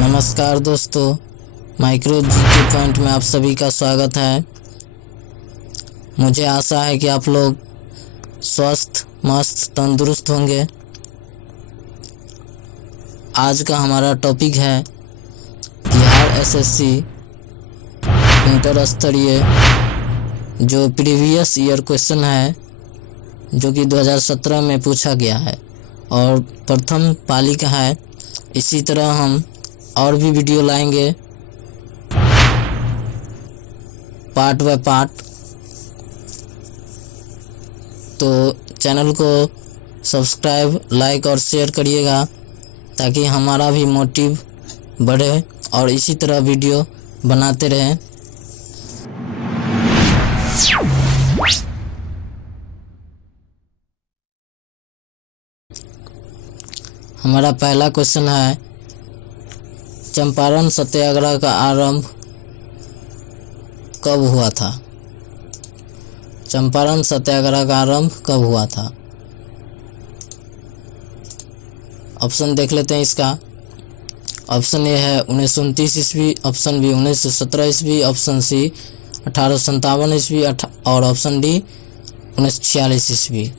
नमस्कार दोस्तों, micro GK point में आप सभी का स्वागत है। मुझे आशा है कि आप लोग स्वस्थ मस्त तंदुरुस्त होंगे। आज का हमारा टॉपिक है बिहार एसएससी इंटर स्तरीय जो प्रीवियस ईयर क्वेश्चन है, जो कि 2017 में पूछा गया है और प्रथम पाली का है। इसी तरह हम और भी वीडियो लाएंगे पार्ट बाय पार्ट, तो चैनल को सब्सक्राइब लाइक और शेयर करिएगा ताकि हमारा भी मोटिव बढ़े और इसी तरह वीडियो बनाते रहें। हमारा पहला क्वेश्चन है, चंपारण सत्याग्रह का आरंभ कब हुआ था? चंपारण सत्याग्रह का आरंभ कब हुआ था? ऑप्शन देख लेते हैं इसका। ऑप्शन ए है 1929 ईस्वी, ऑप्शन बी 1917 ईस्वी, ऑप्शन सी 1857 ईस्वी और ऑप्शन डी 1946 ईस्वी।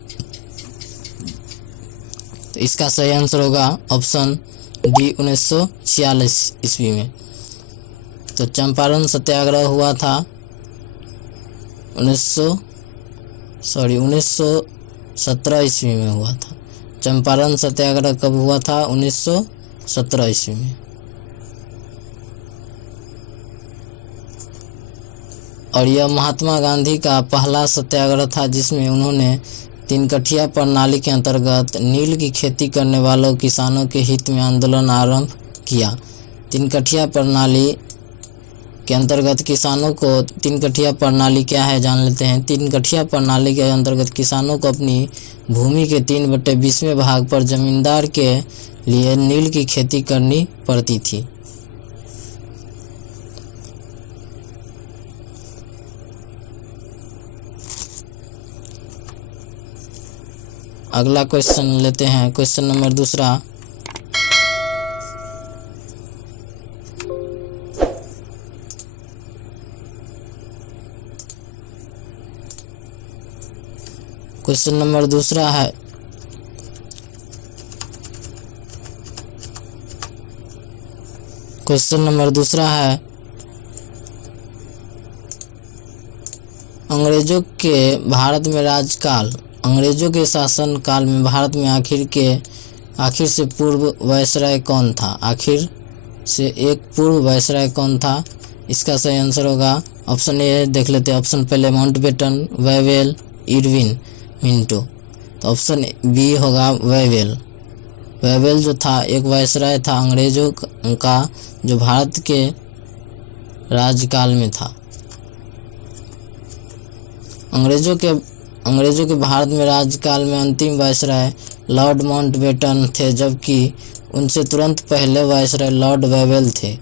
तो इसका सही आंसर होगा ऑप्शन डी 1946 ईस्वी में। तो चंपारण सत्याग्रह हुआ था 1917 ईस्वी में हुआ था। चंपारण सत्याग्रह कब हुआ था? 1917 ईस्वी में। और यह महात्मा गांधी का पहला सत्याग्रह था जिसमें उन्होंने तीन कठिया प्रणाली के अंतर्गत नील की खेती करने वालों किसानों के हित में आंदोलन आरंभ किया। तीन कठिया प्रणाली के अंतर्गत किसानों को, तीन कठिया प्रणाली क्या है जान लेते हैं। तीन कठिया प्रणाली के अंतर्गत किसानों को अपनी भूमि के 3/20वें भाग पर जमींदार के लिए नील की खेती करनी पड़ती थी। अगला क्वेश्चन लेते हैं, क्वेश्चन नंबर दूसरा। क्वेश्चन नंबर दूसरा है, क्वेश्चन नंबर दूसरा है, अंग्रेजों के भारत में राजकाल, अंग्रेजों के शासन काल में भारत में आखिर से पूर्व वायसराय कौन था? आखिर से एक पूर्व वायसराय कौन था? इसका सही आंसर होगा ऑप्शन ए देख लेते हैं। ऑप्शन पहले माउंटबेटन, वेवेल, इरविन, मिंटो। तो ऑप्शन बी होगा वेवेल। वेवेल जो था एक वायसराय था अंग्रेजों का, जो भारत के राजकाल में था। अंग्रेजों के भारत में राजकाल में अंतिम वायसराय लॉर्ड माउंटबेटन थे, जबकि उनसे तुरंत पहले वायसराय लॉर्ड वेवेल थे।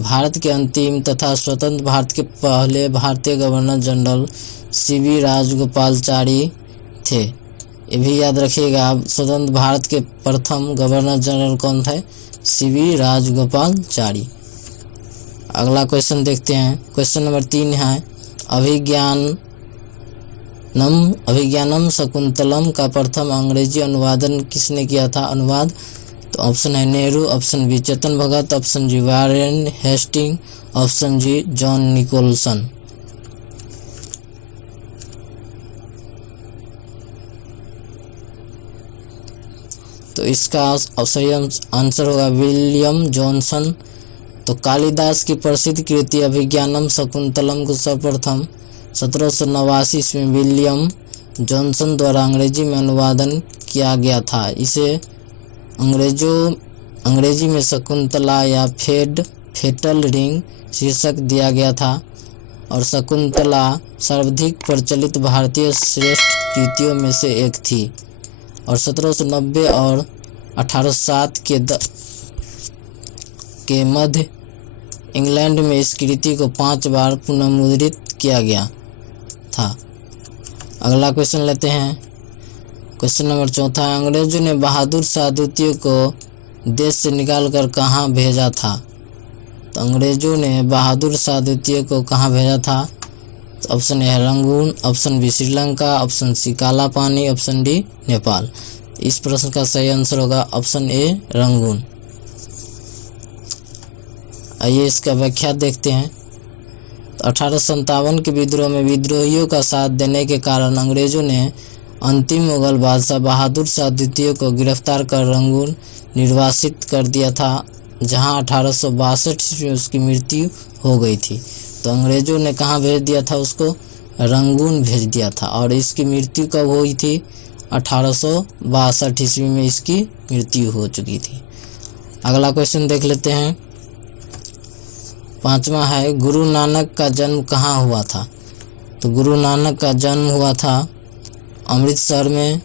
भारत के अंतिम तथा स्वतंत्र भारत के पहले भारतीय गवर्नर जनरल सीवी राजगोपालाचारी थे। ये भी याद रखिएगा, स्वतंत्र भारत के प्रथम गवर्नर जनरल कौन थे? सीवी राजगोपालाचारी। अगला क्वेश्चन देखते हैं, क्वेश्चन नंबर 3 है, अभिज्ञानम शकुंतलम का प्रथम अंग्रेजी अनुवादन किसने किया था? अनुवाद तो ऑप्शन है Nehru, option B Chetan Bhagat, option जी वारेन हेस्टिंग, ऑप्शन जी जॉन निकोलसन। तो इसका सही आंसर होगा विलियम जॉनसन। तो कालिदास की प्रसिद्ध कृति अभिज्ञानम शकुंतलम को सर्वप्रथम 1789 ईस्वी में विलियम जॉनसन द्वारा अंग्रेजी में अनुवादन किया गया था। इसे अंग्रेजी में शकुंतला या फेटल रिंग शीर्षक दिया गया था और शकुंतला सर्वाधिक प्रचलित भारतीय श्रेष्ठ कृतियों में से एक थी। और 1790 और 1807 के मध्य इंग्लैंड में इस कृति को 5 बार पुनर्मुद्रित किया गया था। अगला क्वेश्चन लेते हैं, क्वेश्चन नंबर 4 है, अंग्रेजों ने बहादुर शाह द्वितीय को देश से निकालकर कहाँ भेजा था? तो अंग्रेजों ने बहादुर शाह द्वितीय को कहाँ भेजा था? तो ऑप्शन ए है Rangoon, option B Sri Lanka, option C Kala Pani, option D Nepal. इस प्रश्न का सही आंसर होगा ऑप्शन ए रंगून। आइए इसका व्याख्या देखते हैं। 1857 के विद्रोह में विद्रोहियों का साथ देने के कारण अंग्रेजों ने अंतिम मुगल बादशाह बहादुर शाह द्वितीय को गिरफ्तार कर रंगून निर्वासित कर दिया था, जहां 1862 में उसकी मृत्यु हो गई थी। तो अंग्रेजों ने कहां भेज दिया था उसको? रंगून भेज दिया था। और इसकी मृत्यु कब हुई थी? 1862 ईस्वी में इसकी मृत्यु हो चुकी थी। अगला क्वेश्चन देख लेते हैं। 5वां है गुरु नानक का जन्म कहाँ हुआ था? तो गुरु नानक का जन्म हुआ था अमृतसर में,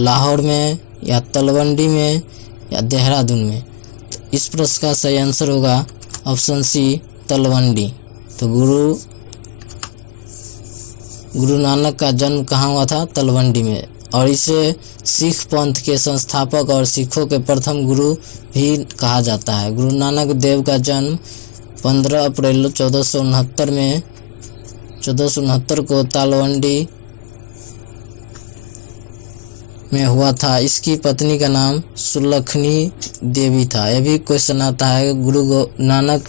लाहौर में, या तलवंडी में, या देहरादून में। तो इस प्रश्न का सही आंसर होगा ऑप्शन सी तलवंडी। तो गुरु नानक का जन्म कहाँ हुआ था? तलवंडी में। और इसे सिख पंथ के संस्थापक और सिखों के प्रथम गुरु भी कहा जाता है। गुरु नानक देव का जन्म 15 अप्रैल 1469 को तलवंडी में हुआ था। इसकी पत्नी का नाम सुलखनी देवी था। यह भी क्वेश्चन आता है, गुरु नानक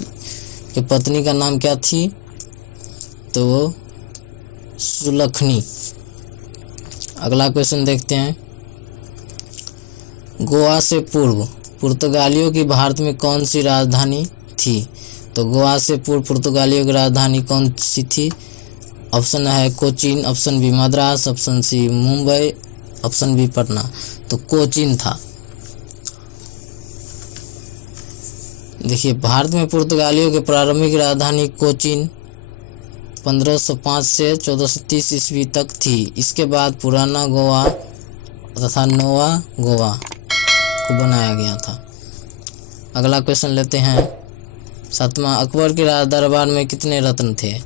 की पत्नी का नाम क्या थी? तो वो सुलखनी। अगला क्वेश्चन देखते हैं। गोवा से पूर्व पुर्तगालियों की भारत में कौन सी राजधानी थी? तो गोवा से पूर्व पुर्तगालियों की राजधानी कौन सी थी? ऑप्शन है Cochin, option B Madras, option C Mumbai, option B Patna. तो कोचीन था। देखिए, भारत में पुर्तगालियों की प्रारंभिक राजधानी कोचीन 1505 से 1430 ईस्वी तक थी। इसके बाद पुराना गोवा तथा नोवा गोवा को बनाया गया था। अगला क्वेश्चन लेते हैं। 7वां, अकबर के राज दरबार में कितने रत्न थे?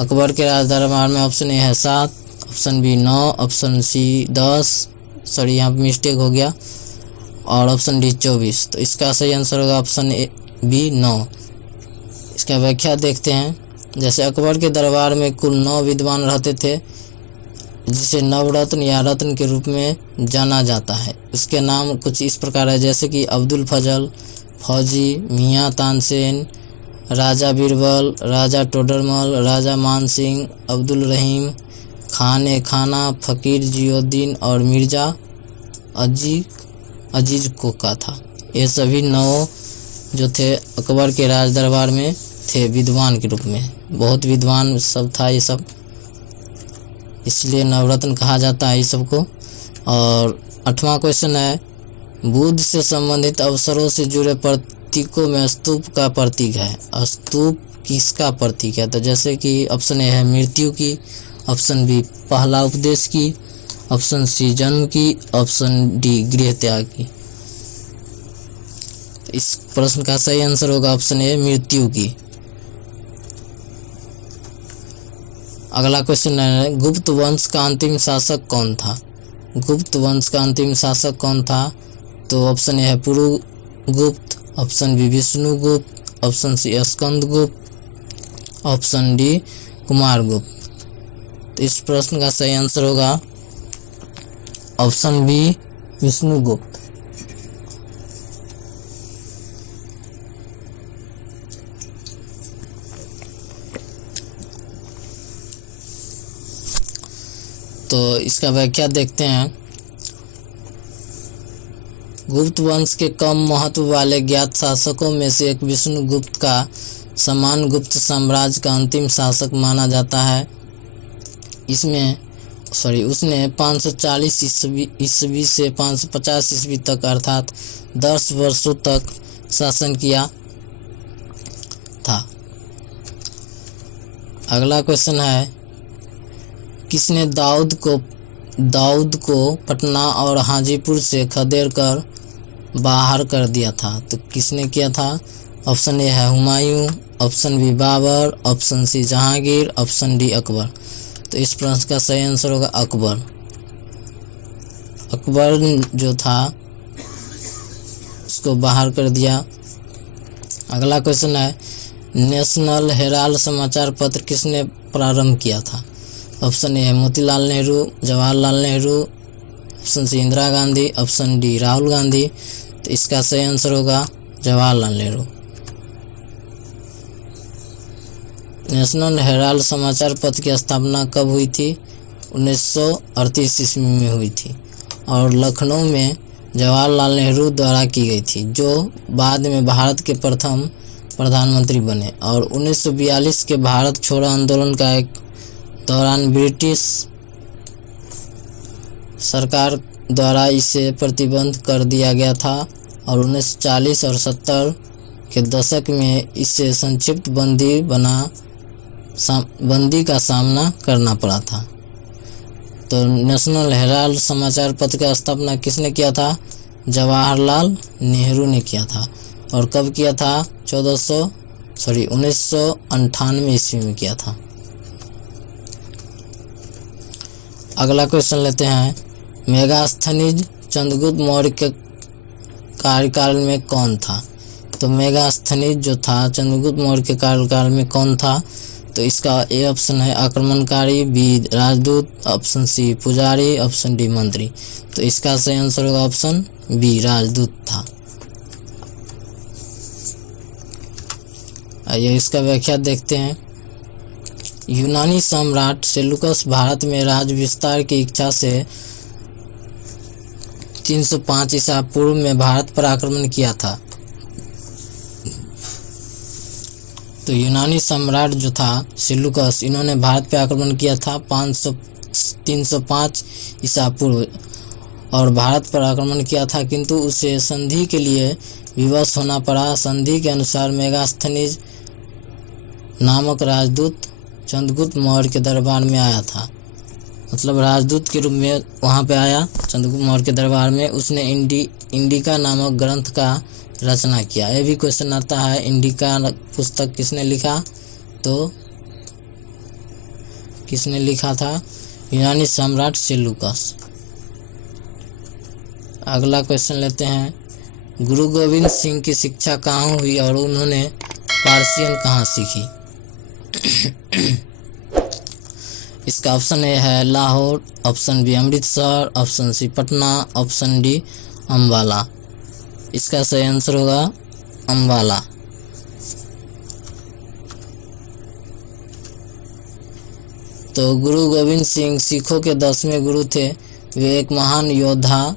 अकबर के राज दरबार में ऑप्शन ए है 7, option B 9, option C 10, sorry यहाँ पे मिस्टेक हो गया, और ऑप्शन डी 24। तो इसका सही आंसर होगा ऑप्शन ए बी 9। इसका व्याख्या देखते हैं। जैसे अकबर के दरबार में कुल 9 विद्वान रहते थे, जिसे नवरत्न या रत्न के रूप में जाना जाता है। उसके नाम कुछ इस प्रकार है, जैसे कि अब्दुल फजल, फौजी, मियाँ तानसेन, राजा बीरबल, राजा टोडरमल, राजा मानसिंह, अब्दुल रहीम, खान खाना, फ़कीर जियोद्दीन और मिर्ज़ा अजीज कोका था। ये सभी 9 जो थे अकबर के राज दरबार में थे विद्वान के रूप में। बहुत विद्वान सब था ये सब, इसलिए नवरत्न कहा जाता है इस सबको। और 8वां क्वेश्चन है, बुद्ध से संबंधित अवसरों से जुड़े प्रतीकों में स्तूप का प्रतीक है। स्तूप किसका प्रतीक है? तो जैसे कि ऑप्शन ए है मृत्यु की, ऑप्शन बी पहला उपदेश की, ऑप्शन सी जन्म की, ऑप्शन डी गृह त्याग की। इस प्रश्न का सही आंसर होगा ऑप्शन ए मृत्यु की। अगला क्वेश्चन है, गुप्त वंश का अंतिम शासक कौन था? गुप्त वंश का अंतिम शासक कौन था? तो ऑप्शन ए है Purugupta, option B Vishnugupta, option C Skandagupta, option D Kumaragupta. तो इस प्रश्न का सही आंसर होगा ऑप्शन बी विष्णुगुप्त। तो इसका व्याख्या देखते हैं। गुप्त वंश के कम महत्व वाले ज्ञात शासकों में से एक विष्णुगुप्त का समान गुप्त साम्राज्य का अंतिम शासक माना जाता है। उसने 540 ईस्वी से 550 ईस्वी तक अर्थात 10 वर्षों तक शासन किया था। अगला क्वेश्चन है, किसने दाऊद को पटना और हाजीपुर से खदेड़ कर बाहर कर दिया था? तो किसने किया था? ऑप्शन ए है Humayun, option B Babur, option C Jahangir, option D Akbar. तो इस प्रश्न का सही आंसर होगा अकबर। अकबर जो था उसको बाहर कर दिया। अगला क्वेश्चन है, नेशनल हेराल्ड समाचार पत्र किसने प्रारंभ किया था? ऑप्शन ए है Motilal Nehru, Jawaharlal Nehru, option C Indira Gandhi, option D Rahul Gandhi. तो इसका सही आंसर होगा जवाहरलाल नेहरू। नेशनल हेराल्ड समाचार पत्र की स्थापना कब हुई थी? 1938 ईस्वी में हुई थी और लखनऊ में जवाहरलाल नेहरू द्वारा की गई थी, जो बाद में भारत के प्रथम प्रधानमंत्री बने। और 1942 के भारत छोड़ो आंदोलन का एक दौरान ब्रिटिश सरकार द्वारा इसे प्रतिबंध कर दिया गया था और 1940 और 70 के दशक में इसे संक्षिप्त बंदी का सामना करना पड़ा था। तो नेशनल हेराल्ड समाचार पत्र की स्थापना किसने किया था? जवाहरलाल नेहरू ने किया था। और कब किया था? 1998 ईस्वी में किया था। अगला क्वेश्चन लेते हैं, मेगास्थनीज चंद्रगुप्त मौर्य के कार्यकाल में कौन था? तो मेगास्थनीज जो था चंद्रगुप्त मौर्य के कार्यकाल में कौन था? तो इसका ए ऑप्शन है आक्रमणकारी, बी राजदूत, ऑप्शन सी पुजारी, ऑप्शन डी मंत्री। तो इसका सही आंसर होगा ऑप्शन बी राजदूत था। आइए इसका व्याख्या देखते हैं। यूनानी सम्राट सेल्यूकस भारत में राज्य विस्तार की इच्छा से 305 ईसा पूर्व में भारत पर आक्रमण किया था। तो यूनानी सम्राट जो था सेल्यूकस, इन्होंने भारत पर आक्रमण किया था 305 ईसा पूर्व और भारत पर आक्रमण किया था, किंतु उसे संधि के लिए विवश होना पड़ा। संधि के अनुसार मेगास्थनीज नामक राजदूत चंद्रगुप्त मौर्य के दरबार में आया था, मतलब राजदूत के रूप में वहाँ पे आया चंद्रगुप्त मौर्य के दरबार में। उसने इंडिका नामक ग्रंथ का रचना किया। यह भी क्वेश्चन आता है, इंडिका पुस्तक किसने लिखा? तो किसने लिखा था? यूनानी सम्राट सेल्यूकस। अगला क्वेश्चन लेते हैं, गुरु गोविंद सिंह की शिक्षा कहाँ हुई और उन्होंने पारसियन कहाँ सीखी? इसका ऑप्शन ए है Lahore, option B Amritsar, option C Patna, option D Ambala. इसका सही आंसर होगा अम्बाला। तो गुरु गोविंद सिंह सिखों के 10वें गुरु थे। वे एक महान योद्धा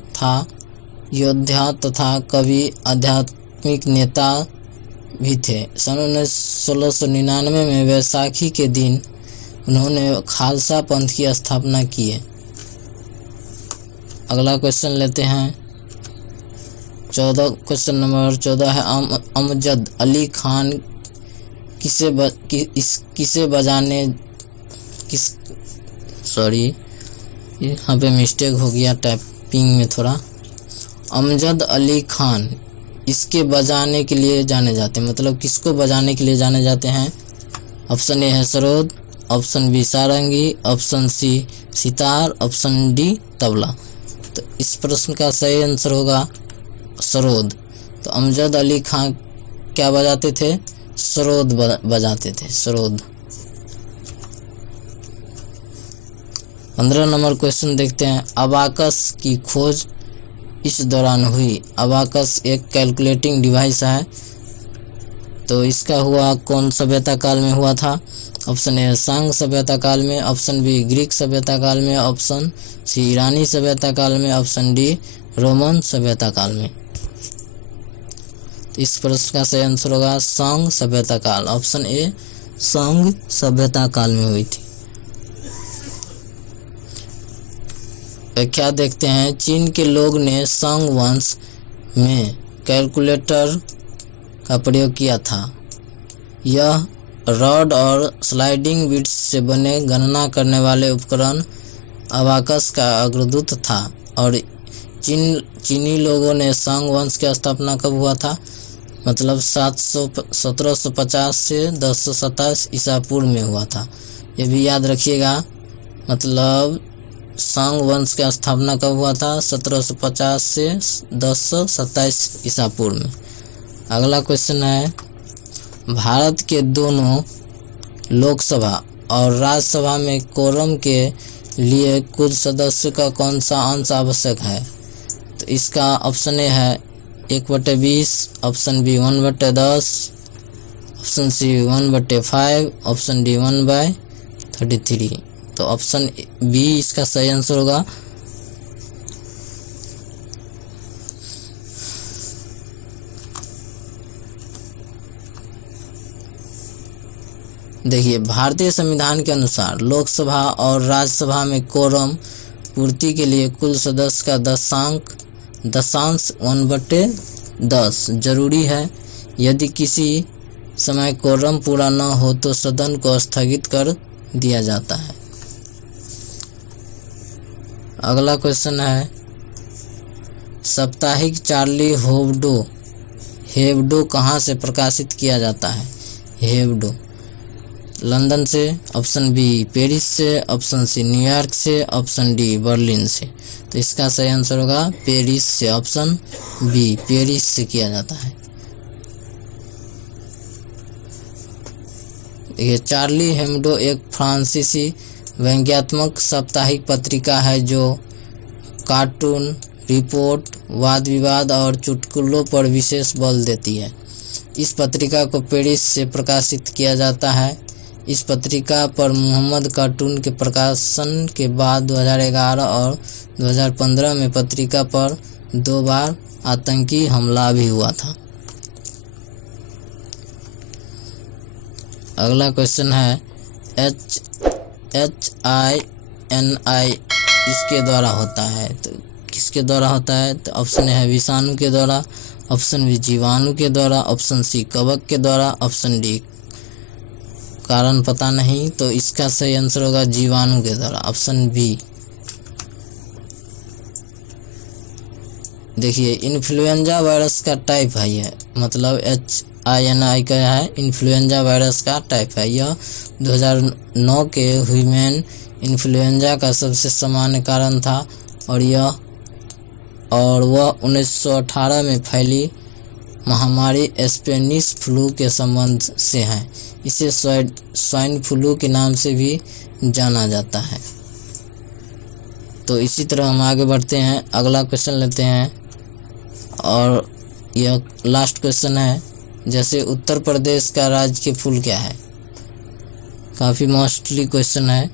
तथा कवि, आध्यात्मिक नेता भी थे। सन 1699 में वैसाखी के दिन उन्होंने खालसा पंथ की स्थापना की है। अगला क्वेश्चन लेते हैं, क्वेश्चन नंबर 14 है, अमजद अली खान यहाँ पे मिस्टेक हो गया टाइपिंग में थोड़ा। अमजद अली खान इसके बजाने के लिए जाने जाते हैं, मतलब किसको बजाने के लिए जाने जाते हैं? ऑप्शन ए है sarod, option B sarangi, option C sitar, option D tabla. तो इस प्रश्न का सही आंसर होगा सरोद। तो अमजद अली खान क्या बजाते थे? सरोद बजाते थे, सरोद। 15 नंबर क्वेश्चन देखते हैं, अबाकस की खोज इस दौरान हुई। अबाकस एक कैलकुलेटिंग डिवाइस है, तो इसका हुआ कौन सभ्यता काल में हुआ था? ऑप्शन ए सांग सभ्यता काल में, ऑप्शन बी ग्रीक सभ्यता काल में, ऑप्शन सी ईरानी सभ्यता काल में, ऑप्शन डी रोमन सभ्यता काल में। इस प्रश्न का सही आंसर होगा सांग सभ्यता काल, ऑप्शन ए सांग सभ्यता काल में हुई थी। क्या देखते हैं, चीन के लोग ने सांग वंश में कैलकुलेटर का प्रयोग किया था। यह रॉड और स्लाइडिंग बिट्स से बने गणना करने वाले उपकरण अबाकस का अग्रदूत था। और चीनी लोगों ने सांग वंश की स्थापना कब हुआ था? मतलब 1750 से 1027 ईसा पूर्व में हुआ था। ये भी याद रखिएगा, मतलब सांग वंश की स्थापना कब हुआ था? 1750 से 1027 ईसा पूर्व में। अगला क्वेश्चन है, भारत के दोनों लोकसभा और राज्यसभा में कोरम के लिए कुल सदस्य का कौन सा अंश आवश्यक है? तो इसका ऑप्शन ए है 1/20, option B 1/10, option C 1/5, option D 1/33। तो ऑप्शन बी इसका सही आंसर होगा। देखिए, भारतीय संविधान के अनुसार लोकसभा और राज्यसभा में कोरम पूर्ति के लिए कुल सदस्य का दशांश 1/10 जरूरी है। यदि किसी समय कोरम पूरा न हो तो सदन को स्थगित कर दिया जाता है। अगला क्वेश्चन है, साप्ताहिक चार्ली हेब्डो कहाँ से प्रकाशित किया जाता है? हेब्डो लंदन से, ऑप्शन बी पेरिस से, ऑप्शन सी न्यूयॉर्क से, ऑप्शन डी बर्लिन से। तो इसका सही आंसर होगा पेरिस से, ऑप्शन बी पेरिस से किया जाता है। देखिए, चार्ली हेब्डो एक फ्रांसीसी व्यंग्यात्मक साप्ताहिक पत्रिका है जो कार्टून, रिपोर्ट, वाद विवाद और चुटकुलों पर विशेष बल देती है। इस पत्रिका को पेरिस से प्रकाशित किया जाता है। इस पत्रिका पर मुहम्मद कार्टून के प्रकाशन के बाद 2011 और 2015 में पत्रिका पर 2 बार आतंकी हमला भी हुआ था। अगला क्वेश्चन है, HINI इसके द्वारा होता है? तो किसके द्वारा होता है? तो ऑप्शन है विषाणु के द्वारा, ऑप्शन बी जीवाणु के द्वारा, ऑप्शन सी कवक के द्वारा, ऑप्शन डी कारण पता नहीं। तो इसका सही आंसर होगा जीवाणु के द्वारा, ऑप्शन बी। देखिए, इन्फ्लुएंजा वायरस का टाइप है ये, मतलब HINI का है, इन्फ्लुएंजा वायरस का टाइप है। यह 2009 के ह्यूमन इन्फ्लुएंजा का सबसे सामान्य कारण था और वह 1918 में फैली महामारी स्पेनिश फ्लू के संबंध से है। इसे स्वाइन फ्लू के नाम से भी जाना जाता है। तो इसी तरह हम आगे बढ़ते हैं, अगला क्वेश्चन लेते हैं और यह लास्ट क्वेश्चन है। जैसे उत्तर प्रदेश का राजकीय फूल क्या है? काफ़ी मोस्टली क्वेश्चन है।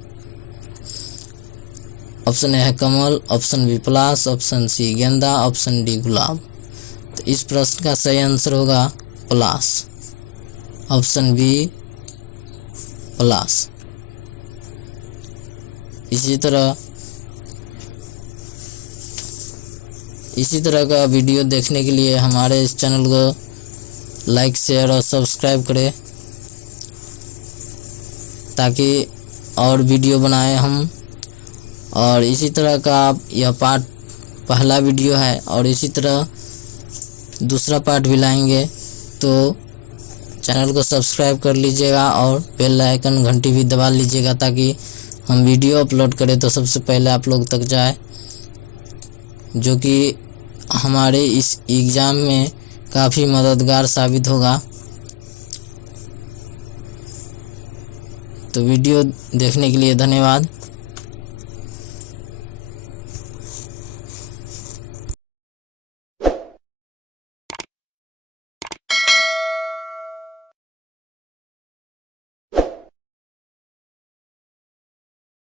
ऑप्शन ए है कमल, ऑप्शन बी पलाश, ऑप्शन सी गेंदा, ऑप्शन डी गुलाब। तो इस प्रश्न का सही आंसर होगा पलाश, ऑप्शन बी पलाश। इसी तरह का वीडियो देखने के लिए हमारे इस चैनल को लाइक, शेयर और सब्सक्राइब करें ताकि और वीडियो बनाएं हम। और इसी तरह का यह पार्ट पहला वीडियो है और इसी तरह दूसरा पार्ट भी लाएंगे, तो चैनल को सब्सक्राइब कर लीजिएगा और बेल आइकन घंटी भी दबा लीजिएगा ताकि हम वीडियो अपलोड करें तो सबसे पहले आप लोग तक जाए, जो कि हमारे इस एग्ज़ाम में काफ़ी मददगार साबित होगा। तो वीडियो देखने के लिए धन्यवाद।